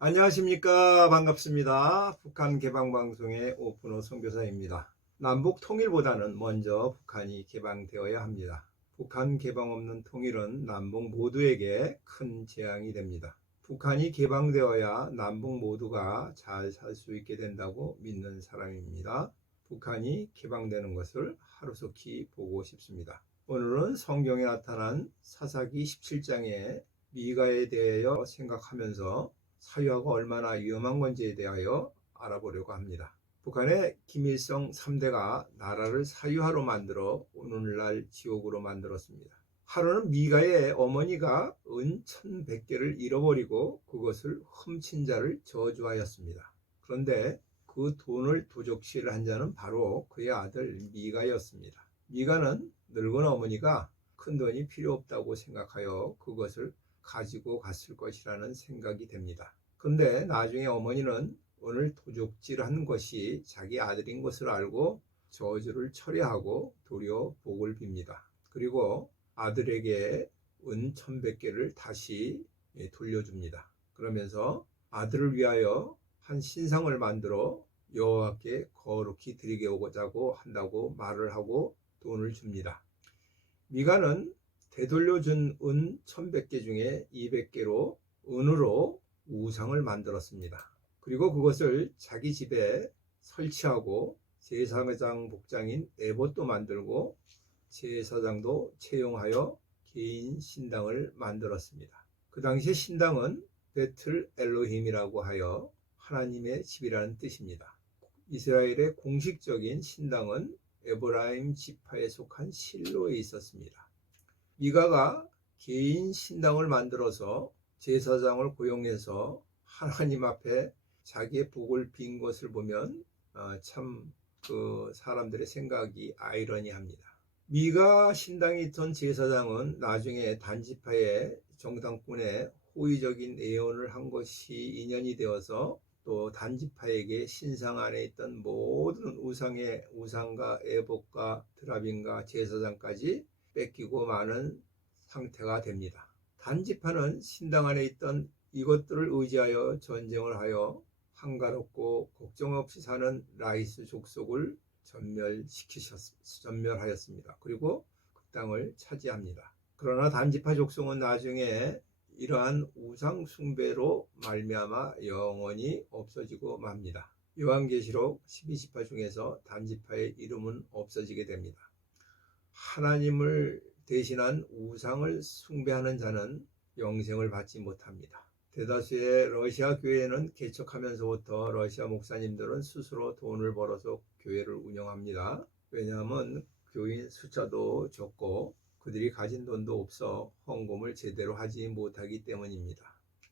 안녕하십니까. 반갑습니다. 북한 개방방송의 오픈호 선교사입니다. 남북 통일보다는 먼저 북한이 개방되어야 합니다. 북한 개방 없는 통일은 남북 모두에게 큰 재앙이 됩니다. 북한이 개방되어야 남북 모두가 잘 살 수 있게 된다고 믿는 사람입니다. 북한이 개방되는 것을 하루속히 보고 싶습니다. 오늘은 성경에 나타난 사사기 17장의 미가에 대하여 생각하면서 사유하고 얼마나 위험한 건지에 대하여 알아보려고 합니다. 북한의 김일성 3대가 나라를 사유하로 만들어 오늘날 지옥으로 만들었습니다. 하루는 미가의 어머니가 은 1100개를 잃어버리고 그것을 훔친 자를 저주하였습니다. 그런데 그 돈을 도적질을 한 자는 바로 그의 아들 미가였습니다. 미가는 늙은 어머니가 큰 돈이 필요 없다고 생각하여 그것을 가지고 갔을 것이라는 생각이 됩니다. 그런데 나중에 어머니는 오늘 도적질한 것이 자기 아들인 것을 알고 저주를 철회하고 도리어 복을 빕니다. 그리고 아들에게 은 1100개를 다시 돌려줍니다. 그러면서 아들을 위하여 한 신상을 만들어 여호와께 거룩히 드리게 오자고 한다고 말을 하고 돈을 줍니다. 미가는 되돌려준 은 1100개 중에 200개로 은으로 우상을 만들었습니다. 그리고 그것을 자기 집에 설치하고 제사장 복장인 에봇도 만들고 제사장도 채용하여 개인 신당을 만들었습니다. 그 당시에 신당은 베틀 엘로힘이라고 하여 하나님의 집이라는 뜻입니다. 이스라엘의 공식적인 신당은 에브라임 지파에 속한 실로에 있었습니다. 미가가 개인 신당을 만들어서 제사장을 고용해서 하나님 앞에 자기의 복을 빈 것을 보면 참 그 사람들의 생각이 아이러니합니다. 미가 신당에 있던 제사장은 나중에 단지파의 정당권에 호의적인 예언을 한 것이 인연이 되어서 또 단지파에게 신상 안에 있던 모든 우상과 에봇과 드라빔과 제사장까지 뺏기고 마는 상태가 됩니다. 단지파는 신당 안에 있던 이것들을 의지하여 전쟁을 하여 한가롭고 걱정 없이 사는 라이스 족속을 전멸하였습니다. 그리고 그 땅을 차지합니다. 그러나 단지파 족속은 나중에 이러한 우상 숭배로 말미암아 영원히 없어지고 맙니다. 요한계시록 12지파 중에서 단지파의 이름은 없어지게 됩니다. 하나님을 대신한 우상을 숭배하는 자는 영생을 받지 못합니다. 대다수의 러시아 교회는 개척하면서부터 러시아 목사님들은 스스로 돈을 벌어서 교회를 운영합니다. 왜냐하면 교인 숫자도 적고 그들이 가진 돈도 없어 헌금을 제대로 하지 못하기 때문입니다.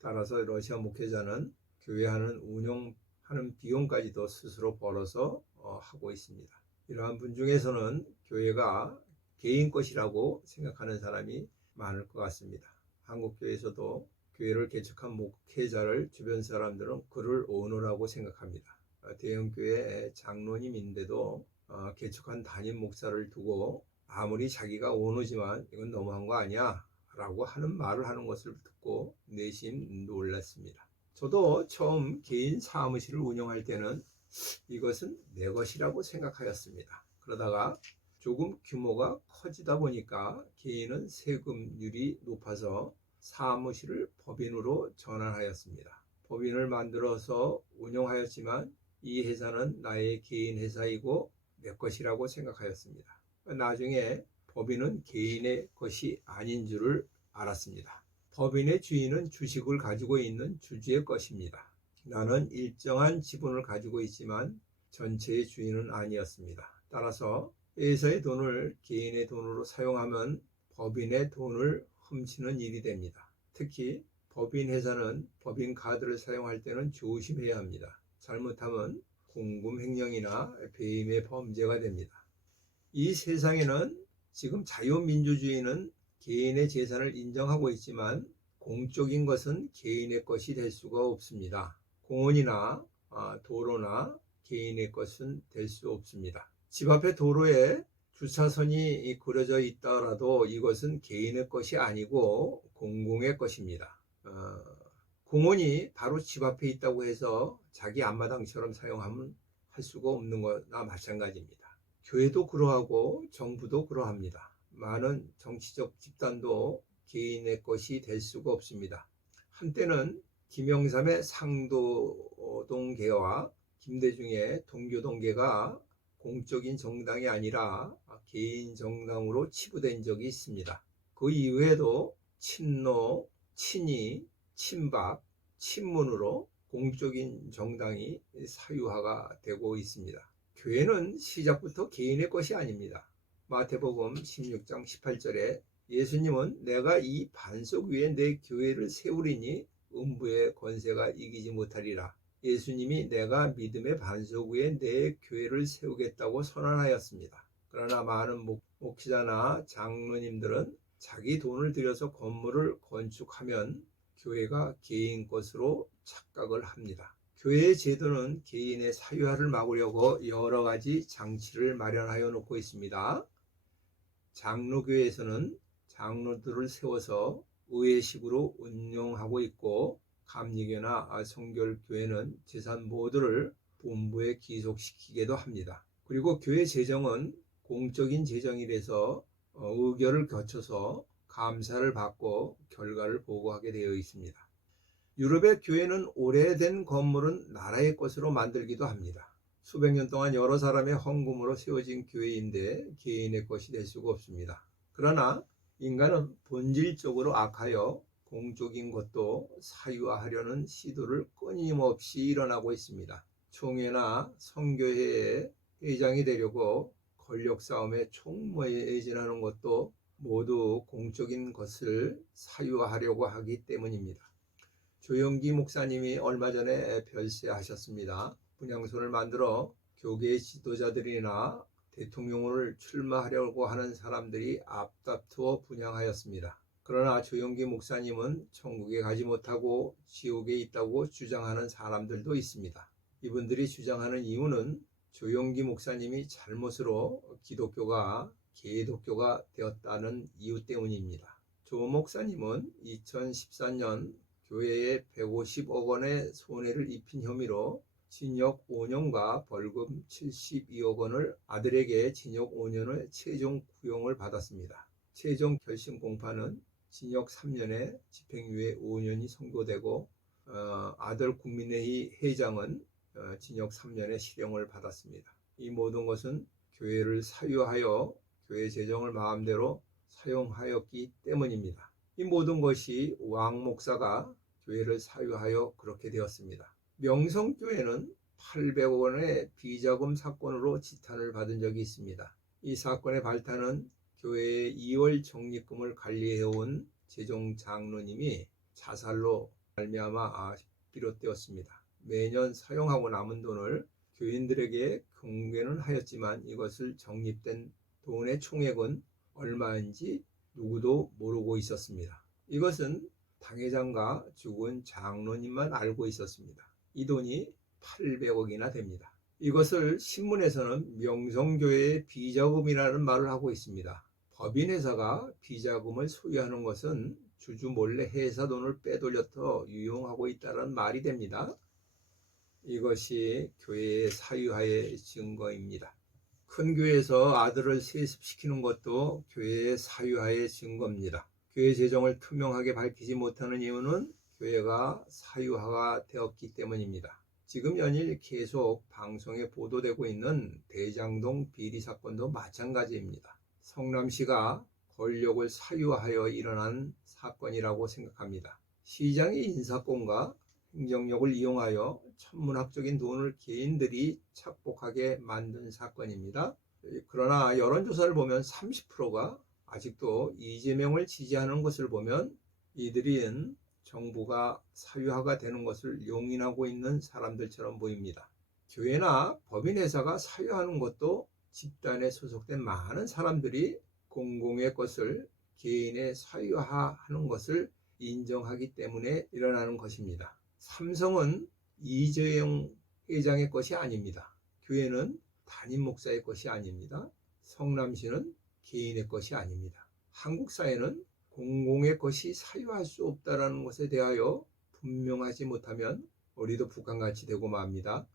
따라서 러시아 목회자는 교회하는 운영하는 비용까지도 스스로 벌어서 하고 있습니다. 이러한 분 중에서는 교회가 개인 것이라고 생각하는 사람이 많을 것 같습니다. 한국교회에서도 교회를 개척한 목회자를 주변 사람들은 그를 오너라고 생각합니다. 대형교회 장로님인데도 개척한 담임 목사를 두고 아무리 자기가 오너지만 이건 너무한 거 아니야? 라고 하는 말을 하는 것을 듣고 내심 놀랐습니다. 저도 처음 개인 사무실을 운영할 때는 이것은 내 것이라고 생각하였습니다. 그러다가 조금 규모가 커지다 보니까 개인은 세금률이 높아서 사무실을 법인으로 전환하였습니다. 법인을 만들어서 운영하였지만 이 회사는 나의 개인 회사이고 내 것이라고 생각하였습니다. 나중에 법인은 개인의 것이 아닌 줄을 알았습니다. 법인의 주인은 주식을 가지고 있는 주주의 것입니다. 나는 일정한 지분을 가지고 있지만 전체의 주인은 아니었습니다. 따라서 회사의 돈을 개인의 돈으로 사용하면 법인의 돈을 훔치는 일이 됩니다. 특히 법인 회사는 법인 카드를 사용할 때는 조심해야 합니다. 잘못하면 공금 횡령이나 배임의 범죄가 됩니다. 이 세상에는 지금 자유민주주의는 개인의 재산을 인정하고 있지만 공적인 것은 개인의 것이 될 수가 없습니다. 공원이나 도로나 개인의 것은 될 수 없습니다. 집 앞에 도로에 주차선이 그려져 있더라도 이것은 개인의 것이 아니고 공공의 것입니다. 공원이 바로 집 앞에 있다고 해서 자기 앞마당처럼 사용하면 할 수가 없는 거나 마찬가지입니다. 교회도 그러하고 정부도 그러합니다. 많은 정치적 집단도 개인의 것이 될 수가 없습니다. 한때는 김영삼의 상도동계와 김대중의 동교동계가 공적인 정당이 아니라 개인 정당으로 치부된 적이 있습니다. 그 이후에도 친노, 친이, 친박, 친문으로 공적인 정당이 사유화가 되고 있습니다. 교회는 시작부터 개인의 것이 아닙니다. 마태복음 16장 18절에 예수님은 내가 이 반석 위에 내 교회를 세우리니 음부의 권세가 이기지 못하리라. 예수님이 내가 믿음의 반석 위에 내 교회를 세우겠다고 선언하였습니다. 그러나 많은 목사나 장로님들은 자기 돈을 들여서 건물을 건축하면 교회가 개인 것으로 착각을 합니다. 교회의 제도는 개인의 사유화를 막으려고 여러 가지 장치를 마련하여 놓고 있습니다. 장로교회에서는 장로들을 세워서 의회식으로 운영하고 있고, 감리교나 성결교회는 재산 모두를 본부에 기속시키기도 합니다. 그리고 교회 재정은 공적인 재정이라서 의결을 거쳐서 감사를 받고 결과를 보고하게 되어 있습니다. 유럽의 교회는 오래된 건물은 나라의 것으로 만들기도 합니다. 수백 년 동안 여러 사람의 헌금으로 세워진 교회인데 개인의 것이 될 수가 없습니다. 그러나 인간은 본질적으로 악하여 공적인 것도 사유화하려는 시도를 끊임없이 일어나고 있습니다. 총회나 선교회의 회장이 되려고 권력 싸움에 총매진하는 것도 모두 공적인 것을 사유화하려고 하기 때문입니다. 조영기 목사님이 얼마 전에 별세하셨습니다. 분향소를 만들어 교계 지도자들이나 대통령을 출마하려고 하는 사람들이 앞다투어 분향하였습니다. 그러나 조영기 목사님은 천국에 가지 못하고 지옥에 있다고 주장하는 사람들도 있습니다. 이분들이 주장하는 이유는 조영기 목사님이 잘못으로 기독교가 개독교가 되었다는 이유 때문입니다. 조 목사님은 2014년 교회에 150억 원의 손해를 입힌 혐의로 징역 5년과 벌금 72억 원을 아들에게 징역 5년을 최종 구형을 받았습니다. 최종 결심 공판은 징역 3년에 집행유예 5년이 선고되고 아들 국민회의 회장은 징역 3년의 실형을 받았습니다. 이 모든 것은 교회를 사유하여 교회 재정을 마음대로 사용하였기 때문입니다. 이 모든 것이 왕 목사가 교회를 사유하여 그렇게 되었습니다. 명성교회는 800억 원의 비자금 사건으로 지탄을 받은 적이 있습니다. 이 사건의 발단은 교회의 2월 적립금을 관리해온 재정 장로님이 자살로 말미암아 비롯되었습니다. 매년 사용하고 남은 돈을 교인들에게 공개는 하였지만 이것을 적립된 돈의 총액은 얼마인지 누구도 모르고 있었습니다. 이것은 당회장과 죽은 장로님만 알고 있었습니다. 이 돈이 800억이나 됩니다. 이것을 신문에서는 명성교회의 비자금이라는 말을 하고 있습니다. 법인회사가 비자금을 소유하는 것은 주주 몰래 회사 돈을 빼돌려서 유용하고 있다는 말이 됩니다. 이것이 교회의 사유화의 증거입니다. 큰 교회에서 아들을 세습시키는 것도 교회의 사유화의 증거입니다. 교회 재정을 투명하게 밝히지 못하는 이유는 교회가 사유화가 되었기 때문입니다. 지금 연일 계속 방송에 보도되고 있는 대장동 비리 사건도 마찬가지입니다. 성남시가 권력을 사유화하여 일어난 사건이라고 생각합니다. 시장의 인사권과 행정력을 이용하여 천문학적인 돈을 개인들이 착복하게 만든 사건입니다. 그러나 여론조사를 보면 30%가 아직도 이재명을 지지하는 것을 보면 이들은 정부가 사유화가 되는 것을 용인하고 있는 사람들처럼 보입니다. 교회나 법인회사가 사유하는 것도 집단에 소속된 많은 사람들이 공공의 것을 개인의 사유화하는 것을 인정하기 때문에 일어나는 것입니다. 삼성은 이재용 회장의 것이 아닙니다. 교회는 담임 목사의 것이 아닙니다. 성남시는 개인의 것이 아닙니다. 한국 사회는 공공의 것이 사유할 수 없다는 것에 대하여 분명하지 못하면 우리도 북한같이 되고 맙니다.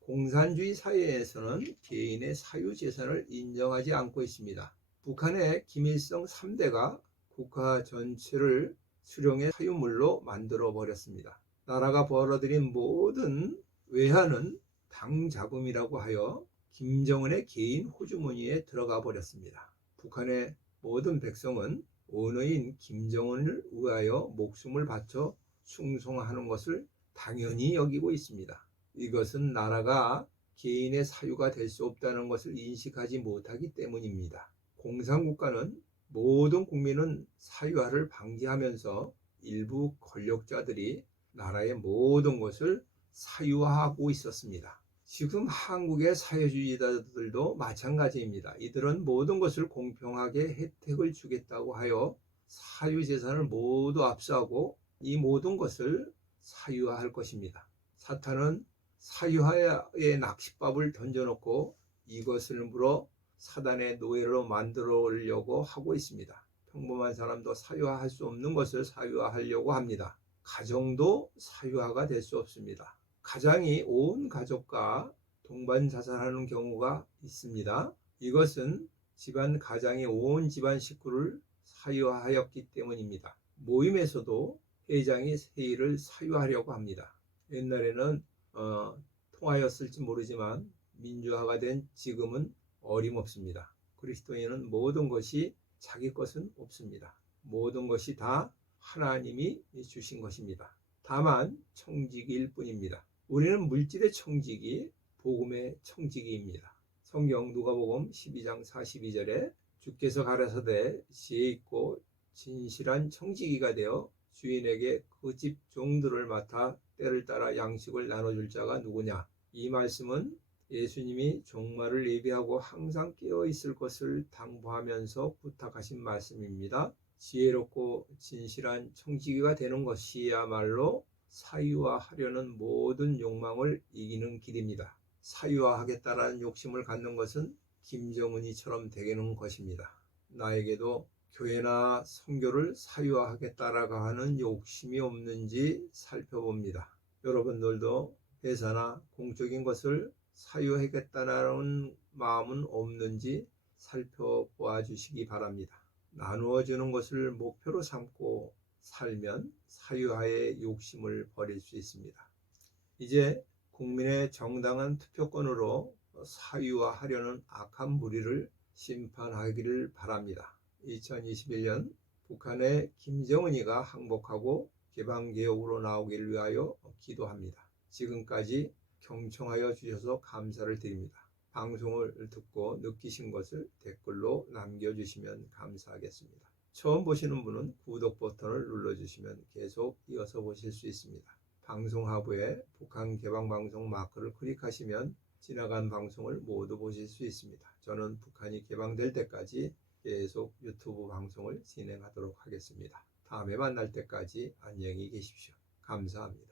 공산주의 사회에서는 개인의 사유재산을 인정하지 않고 있습니다. 북한의 김일성 3대가 국가 전체를 수령의 사유물로 만들어 버렸습니다. 나라가 벌어들인 모든 외환은 당 자금이라고 하여 김정은의 개인 호주머니에 들어가 버렸습니다. 북한의 모든 백성은 원어인 김정은을 위하여 목숨을 바쳐 충성하는 것을 당연히 여기고 있습니다. 이것은 나라가 개인의 사유가 될 수 없다는 것을 인식하지 못하기 때문입니다. 공산국가는 모든 국민은 사유화를 방지하면서 일부 권력자들이 나라의 모든 것을 사유화하고 있었습니다. 지금 한국의 사회주의자들도 마찬가지입니다. 이들은 모든 것을 공평하게 혜택을 주겠다고 하여 사유재산을 모두 압수하고 이 모든 것을 사유화할 것입니다. 사탄은 사유화의 낚싯밥을 던져놓고 이것을 물어 사단의 노예로 만들려고 하고 있습니다. 평범한 사람도 사유화할 수 없는 것을 사유화하려고 합니다. 가정도 사유화가 될 수 없습니다. 가장이 온 가족과 동반 자살하는 경우가 있습니다. 이것은 가장이 온 집안 식구를 사유화하였기 때문입니다. 모임에서도 회장이 회의를 사유하려고 합니다. 옛날에는 통하였을지 모르지만 민주화가 된 지금은 어림없습니다. 그리스도인은 모든 것이 자기 것은 없습니다. 모든 것이 다 하나님이 주신 것입니다. 다만 청지기일 뿐입니다. 우리는 물질의 청지기, 복음의 청지기입니다. 성경 누가복음 12장 42절에 주께서 가라사대 지혜 있고 진실한 청지기가 되어 주인에게 그 집 종들을 맡아 때를 따라 양식을 나눠줄 자가 누구냐. 이 말씀은 예수님이 종말을 예비하고 항상 깨어 있을 것을 당부하면서 부탁하신 말씀입니다. 지혜롭고 진실한 청지기가 되는 것이야말로 사유화하려는 모든 욕망을 이기는 길입니다. 사유화하겠다라는 욕심을 갖는 것은 김정은이처럼 되는 것입니다. 나에게도 교회나 선교를 사유화하겠다라고 하는 욕심이 없는지 살펴봅니다. 여러분들도 회사나 공적인 것을 사유하겠다는 마음은 없는지 살펴보아 주시기 바랍니다. 나누어주는 것을 목표로 삼고 살면 사유화의 욕심을 버릴 수 있습니다. 이제 국민의 정당한 투표권으로 사유화하려는 악한 무리를 심판하기를 바랍니다. 2021년 북한의 김정은이가 항복하고 개방개혁으로 나오기를 위하여 기도합니다. 지금까지 경청하여 주셔서 감사를 드립니다. 방송을 듣고 느끼신 것을 댓글로 남겨주시면 감사하겠습니다. 처음 보시는 분은 구독 버튼을 눌러주시면 계속 이어서 보실 수 있습니다. 방송 하부에 북한 개방방송 마크를 클릭하시면 지나간 방송을 모두 보실 수 있습니다. 저는 북한이 개방될 때까지 계속 유튜브 방송을 진행하도록 하겠습니다. 다음에 만날 때까지 안녕히 계십시오. 감사합니다.